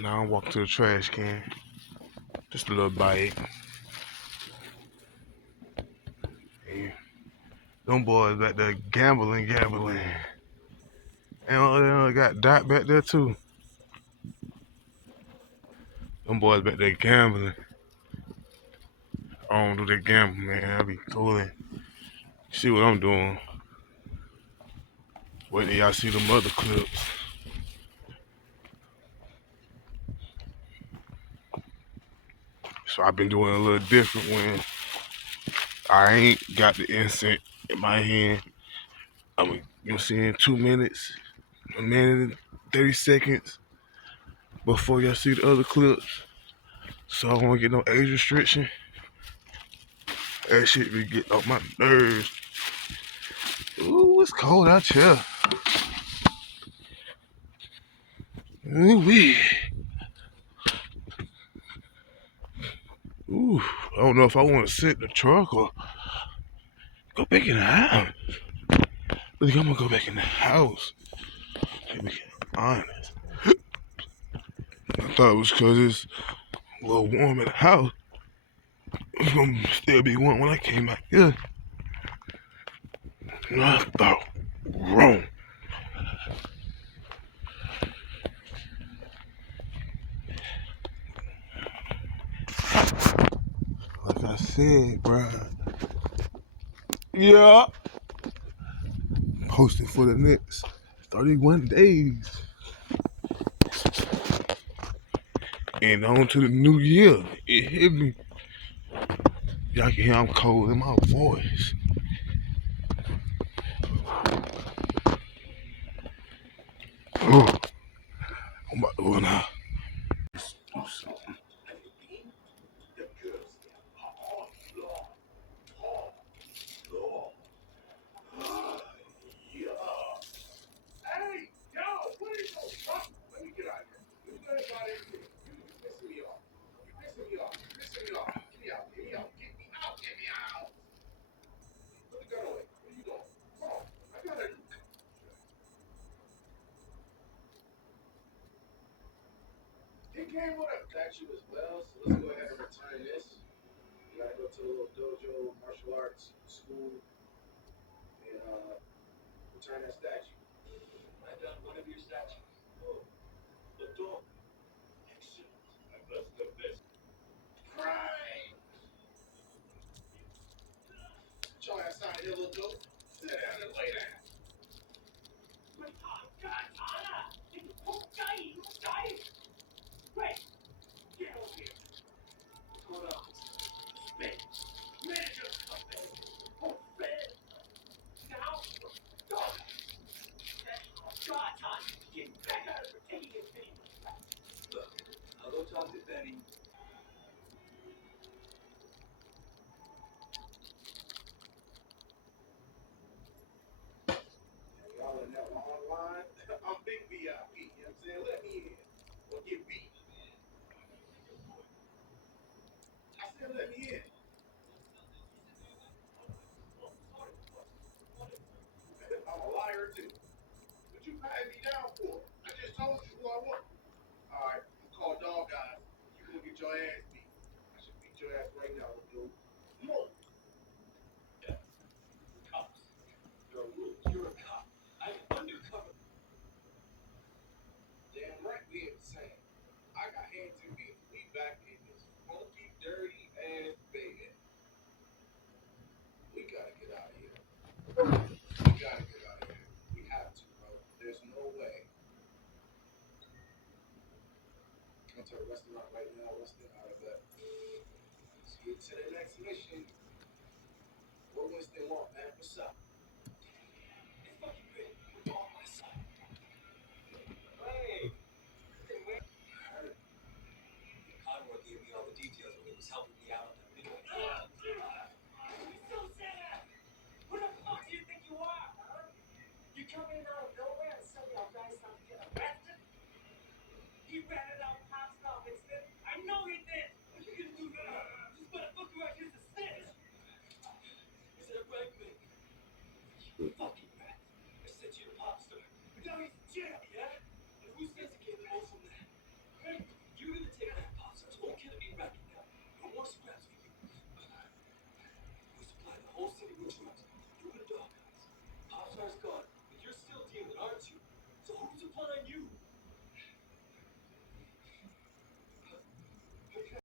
Now I'm walking to the trash can. Just a little bite. And them boys back there gambling. And they got Dot back there too. Them boys back there gambling. I don't do that gambling, man. I be cooling. See what I'm doing. Wait till y'all see them other clips. So I've been doing a little different when I ain't got the incense in my hand. In 2 minutes, a minute and 30 seconds before y'all see the other clips. So I won't get no age restriction. That shit be getting on my nerves. Ooh, it's cold out here. Ooh wee. Ooh, I don't know if I want to sit in the truck or go back in the house. I think I'm gonna go back in the house. To be honest, I thought it was because it's a little warm in the house. It's gonna still be warm when I came back here. And I thought wrong. Like I said, bruh. Yeah. Posting for the next 31 days. And on to the new year. It hit me. Y'all can hear I'm cold in my voice. Oh, I'm about to run out.